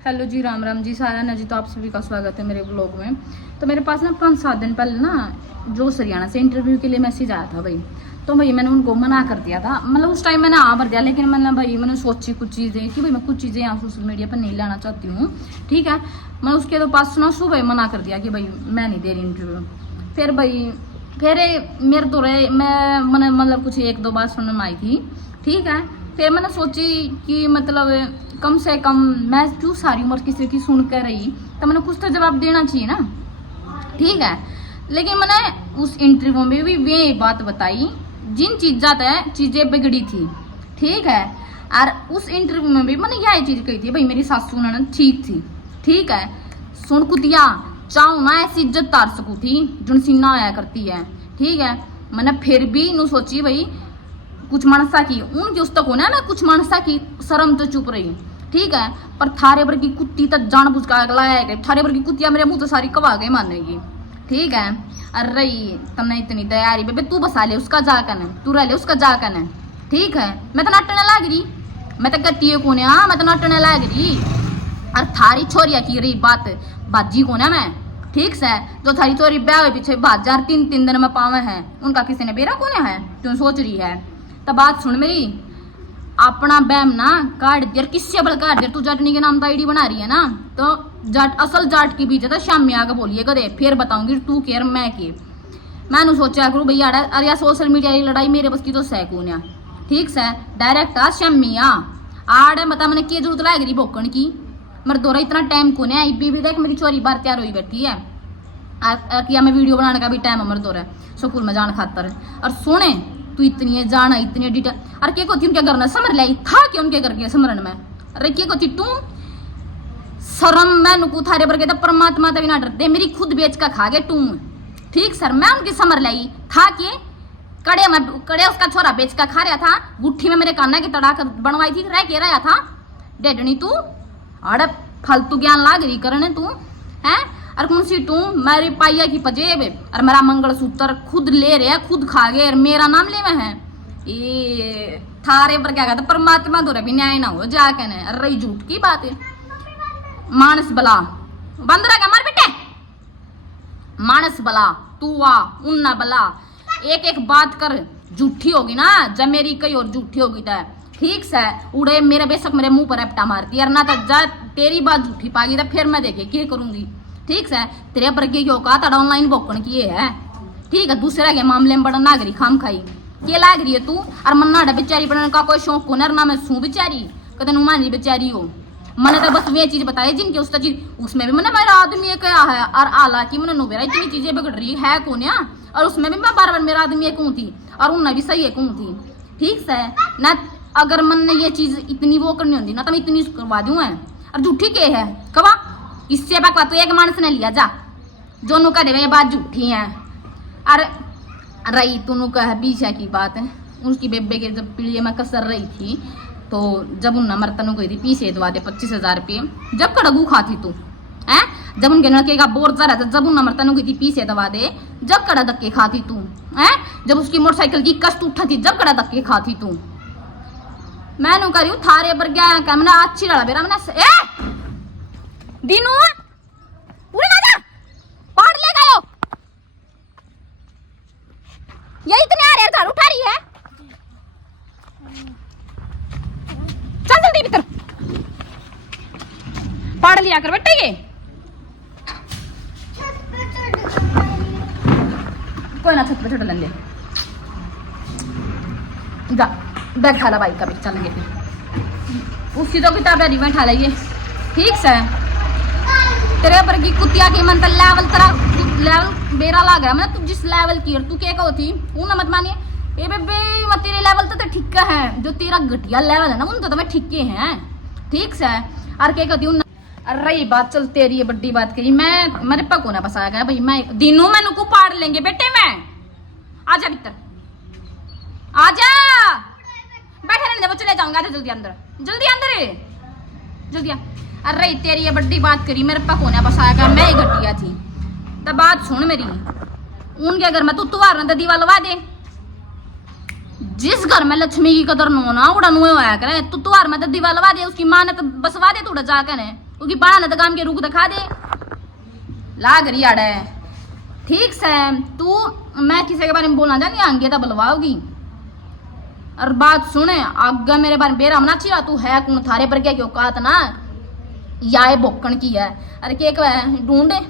Hello जी, राम राम जी सारा ना जी। तो आप सभी का स्वागत है मेरे ब्लॉग में। तो मेरे पास ना 5-7 दिन पहले ना जो हरियाणा से इंटरव्यू के लिए मैसेज आया था भाई। तो भाई मैंने उनको मना कर दिया था, मतलब उस टाइम मैंने हाँ भर दिया, लेकिन मैंने सोची कुछ चीज़ें कि भाई मैं कुछ चीज़ें यहाँ सोशल मीडिया पर नहीं लाना चाहती हूँ, ठीक है। मैं उसके तो पास ना सुबह मना कर दिया कि भाई मैं नहीं दे रही इंटरव्यू। फिर मेरे तो रहे मैंने मतलब कुछ 1-2 बार सुनने में आई थी, ठीक है। फिर मैंने सोची कि मतलब कम से कम मैं क्यों सारी उम्र किसी की सुन कर रही, तो मैंने कुछ तो जवाब देना चाहिए ना, ठीक है। लेकिन मैंने उस इंटरव्यू में भी ये बात बताई जिन चीज़ें बिगड़ी थी, ठीक है। और उस इंटरव्यू में भी मैंने यही चीज़ कही थी, भाई मेरी सासू ननद ठीक थी, ठीक है। सुन कुतिया चाहूँ ना ऐसी इज्जत तार सकू थी जुन सीना आया करती है, ठीक है। मैंने फिर भी नू सोची भाई कुछ मनसा की उनकी उस तक होना मैं कुछ मनसा की शर्म तो चुप रही, ठीक है। पर थारे भर की कुत्ती तक जान बुझ का लाया गई, थारे भर की कुत्तियां मेरे मुंह तो सारी कवा गई मानेगी, ठीक है। अरे तुमने इतनी तैयारी बेबे तू बसा ले उसका जाकन है, तू रह ले उसका जाकन है, ठीक है। मैं तो नाटने लाग रही, मैं तो गट्टी को मैं तो नाटने लाग रही। और थारी छोरिया की रही बात बाजी को ना मैं, ठीक से। जो थारी छोरी ब्याह हुए पीछे 3 दिन में पावे हैं उनका किसी ने बेरा कोने है, क्यों सोच रही है। तब बात सुन मेरी, अपना बैम ना काट दिया, किससे बल काट दिया। तू जटनी के नाम का आईडी बना रही है ना, तो जाट असल जाट की बीच है शाम में आकर बोलिए कदे, फिर बताऊंगी तू केयर मैं के। मैंने सोचा करूँ भैया अरे यार सोशल मीडिया की लड़ाई मेरे बस की तो सैकून, ठीक से। डायरेक्ट आ शामिया आड़ बता मैंने क्या जरूरत लाग रही भोकन की, मेरे दौरा इतना टाइम को नहीं भी देख मेरी चोरी बार तैयार हुई बैठी है। किया मैं वीडियो बनाने का भी टाइम है मेरे दौरा स्कूल में जाने खातर। और सुने तू इतनी जाना इतनी डिटेल, अरे क्या को थी उनके घर समर लाई था क्या उनके घर के समरण में। अरे क्या को थी तू शर्म मैं नुकू थारे पर कहता परमात्मा तभी ना डरते, मेरी खुद बेच का खा गए तू, ठीक सर। मैं उनकी समर लाई था के कड़े उसका छोरा बेच का खा रहा था, गुट्ठी में मेरे कान्ना की तड़ाक बनवाई थी रह के रहा था डेडनी तू। अरे फालतू ज्ञान लाग रही करने तू है। और कौन सी तू मेरी पाइया की पजेब और मेरा मंगलसूत्र खुद ले रहे खुद खा गए और मेरा नाम ले में है। ये थारे पर क्या कहता परमात्मा तो भी न्याय ना हो जाके न। अरे झूठ की बात है, मानस बला बंद रहा मार बेटे, मानस बला तू आ उन्ना बला एक एक बात कर झूठी होगी ना जब मेरी कई और झूठी होगी तो ठीक से उड़े मेरे बेशक मेरे मुंह पर एपटा मारती है ना, तो जा तेरी बात झूठी पागी तो फिर मैं देखे क्या करूंगी, ठीक से। तेरे पर की क्यों कहा ऑनलाइन भोकन किए है, ठीक है। दूसरे के मामले में बड़ा नागरी खाम खाई के लाग रही है तू। और मन्ना बेचारी बनने का कोई शौक को ना मैं सू बेचारी कदे नुमानी बेचारी हो। मैंने तो बस वे चीज बताई जिनकी उस चीज उसमें भी मैंने मेरा आदमी क्या है। और आला की मैंने नुबेरा इतनी चीजें बिगड़ रही है कौन, और उसमें भी मैं बार मेरा आदमी कहूँ थी और उन्हें भी सही कहूँ थी, ठीक से ना। अगर मन ने ये चीज इतनी वो करनी होती ना तो मैं इतनी करवा दूं है। और झूठी के है कवा इससे बकवा तो एक मानस ने लिया जा जो नु करे ये बात झूठी है। अरे रही तू कह बीचा की बात है उसकी बेबे के जब पीढ़ी में कसर रही थी तो जब उन नंबर तनु गई थी पीछे दवा दे 25,000 रुपये जब कड़गू खाती तू है, जब उनके लड़के का बोर जरा था जब उन नंबर तनु गई थी पीछे दवा दे जब कड़ा धक्के खाती तू है, जब उसकी मोटरसाइकिल की कष्ट उठा थी जब कड़ा धक्के खाती तू। मैं नु करी थारे पर क्या है मैंने अच्छी लड़ा बेरा मैंने ए दीनू पूरे ना जा पाड़ ले गयो ये इतने आ रहे हैं उठा रही है, चल जल्दी भीतर पाड़ लिया कर बेटा। ये कोई ना छत पे चढ़ लेंगे जा बैग खाला बाइक का भी चलेंगे फिर उसकी तो किताब रेडी में ठा लेंगे, ठीक से। तेरे पर की कुतिया की मन लेवल तेरा लेवल बेरा लाग रहा है, तू जिस लेवल की तू क्या कहो थी वो ना मत मानिए ए बेबे मैं तेरे लेवल तो ठीक है, जो तेरा घटिया लेवल है ना उन तो मैं ठीक हैं, ठीक से। और क्या कहती हूँ अरे ये बात चल तेरी ये बड़ी बात कही मैं मेरे पको ना बसाया गया भाई मैं दिनों में नुकू पाड़ लेंगे बेटे। मैं आजा भीतर आजा बैठे रहने दे चले जाऊंगा जल्दी अंदर जल्दी अंदर जल्दी। अरे तेरी ये बड़ी बात करी मेरे पको ना बसाया गया मैं ही घटिया थी। तब बात सुन मेरी उनके घर में तू तुवार दीवा लवा दे जिस घर में लक्ष्मी की कदर न होना उड़ा नुए होया करे। तू तुहार में तो दीवार लगा दे, उसकी माँ ने तो बसवा दे, तू उड़ा जाकर ने उसकी बाड़ा ने तो काम के रुख दिखा दे। लाग रही आड़े ठीक से तू, मैं किसी के बारे में बोलना जानी आंगे तो बुलवाओगी। और बात सुने आगे मेरे बारे में बेरा मना चाहिए, तू है कौन, थारे पर क्या क्यों औकात ना या बोकन की है। अरे के ढूंढे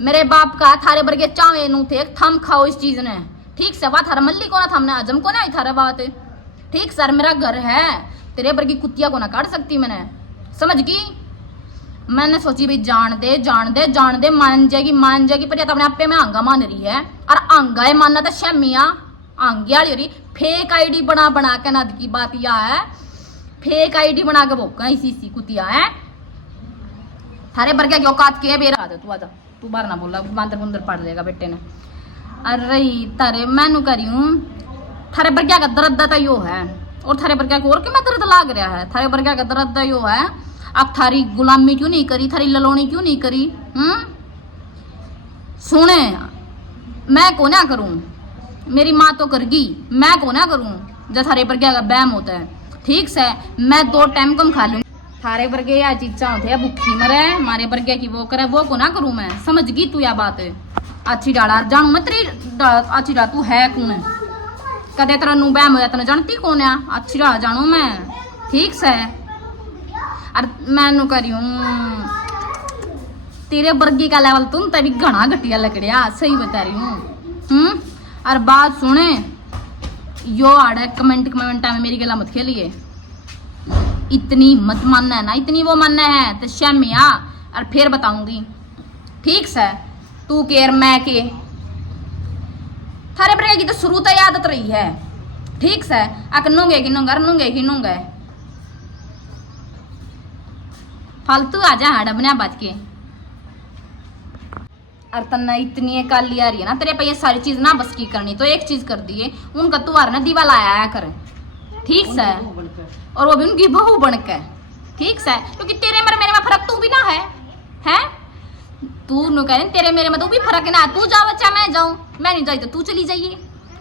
मेरे बाप का थारे पर के चावे नू थे थम खाओ इस चीज ने ठीक से। वाह थारा मल्ली को ना थमने हजम को ना आई थारा बात ठीक सर। मेरा घर है तेरे पर की कुतिया को ना काट सकती मैंने, समझ गई। मैंने सोची भाई जान दे जान दे जान दे, मान जाएगी पर या तो अपने आपे में आंगा मान रही है। और आंगा है मानना तो शमिया आंगी वाली हो रही। फेक आईडी बना के नद की बात यह है, फेक आईडी बना के भोका इसी कुतिया है। थारे पर क्या औकात के बेरा दे तू आजा, तू बाहर ना बोला बांदर बुंदर पड़ लेगा बेटे ने। अरे तारे मैनू करी हूँ थारे पर क्या दर्द तो यो है, और थारे पर क्या और के मैं दर्द लाग रहा है। थारे पर क्या दर्द यो है, अब थारी गुलामी क्यों नहीं करी, थारी ललोनी क्यों नहीं करी। सुने मैं को ना करूं, मेरी माँ तो करगी, मैं को ना करूं जब थारे पर क्या बैम होता है ठीक से। मैं 2 टाइम कम खा लूँ, थारे पर के या चीजा होते है भूखी मरे, मारे पर क्या की वो करे वो को ना करूं मैं, समझ गई तू या बात। अच्छी डाला जानू मैं तेरी अच्छी डाल, तू है कौन है कदे तेरा नू बैम हो जाता जानती कौन है, अच्छी डाल जानू मैं ठीक से। और मैनू करी हूँ तेरे बर्गी का लेवल तुम तभी घना घटिया लग रहा, सही बता रही हूँ। और बात सुने यो आड़े कमेंट में मेरी गला मत खेलिए, इतनी मत मानना है ना, इतनी वो मानना है तो शमिया। और फिर बताऊंगी ठीक से, तू केर मैं के थारे पर की तो शुरू तो आदत रही है ठीक से। अक नूंगे फालतू आ जा हाड़ा बना बात के। और तना इतनी काली आ रही है ना तेरे पे ये सारी चीज ना बस की करनी, तो एक चीज कर दिए उनका तुहार ना दीवा लाया कर ठीक से, और वो भी उनकी बहू बन के ठीक से। क्योंकि तेरे मेरे में फर्क तू भी ना है तू नु कह तेरे मेरे में तो भी फर्क है ना, तू जाओ अच्छा मैं जाऊं, मैं नहीं जाई तो तू चली जाइए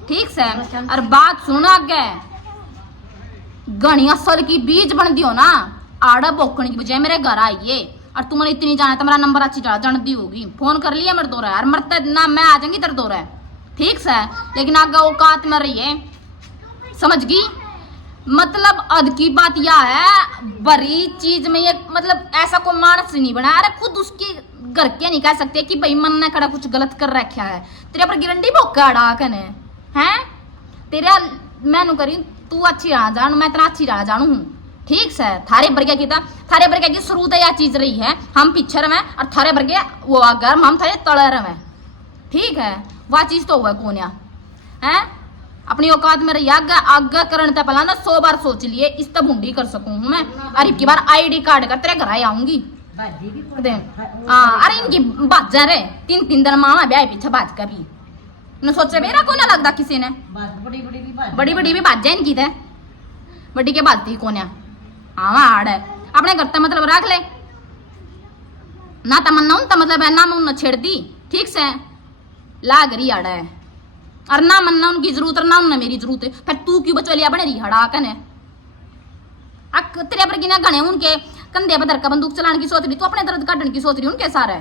ठीक से। और बात सुन आगे घनी असल की बीज बन दियो ना, आड़ा बोकने की बजाय मेरे घर आइए। और तुम्हारे इतनी जाना तो मेरा नंबर अच्छी जानती होगी, फोन कर लिया मेरे दो रहा है, मरते ना मैं आ जाऊंगी तेरे दो रहा है ठीक से। लेकिन आगे औकात में रही है, समझ गई। मतलब अद की बात यह है बड़ी चीज में ये मतलब ऐसा कोई मानस नहीं बना। अरे खुद उसके घर के नहीं कह सकते कि भाई मन ने कड़ा कुछ गलत कर रखा है, तेरे पर गिरंडी भोका अड़ा कने हैं तेरा। मैनू करी तू अच्छी रहा जानू, मैं इतना अच्छी रहा जानू हूँ ठीक से। थारे बरगे की थारे बरगे की शुरू तो यह चीज रही है, हम पीछे रहे और थारे बरगे वो अगर हम थारे तले रहे ठीक है। वह चीज तो हुआ कौन है अपनी औकात में रही आगे करने से पहला ना 100 बार सोच लिए इस तब भूडी कर सकूं मैं। अरे की बार आईडी कार्ड कर तेरे घर आऊंगी। अरे इनकी बाजा रे 3 दिन मामा ब्याह पीछे बाज का भी न सोचे मेरा को ना लगता किसी ने, बड़ी बड़ी भी बाजा इनकी थे, बड़ी के बाजती कौन आड़ है अपने घर तक मतलब रख ले ना तमन्ना तो मतलब है ना मैं उन छेड़ दी ठीक से। लाग रही आड़ा है और ना मनना उनकी जरूरत ना उन्हें मेरी जरूरत है, फिर तू क्यों बचलिया बने रही हड़ा कने तेरे पर गिना गणे उनके कंधे पर धरका बंदूक चलाने की सोच रही, तू अपने दर्द काटने की सोच रही उनके सारे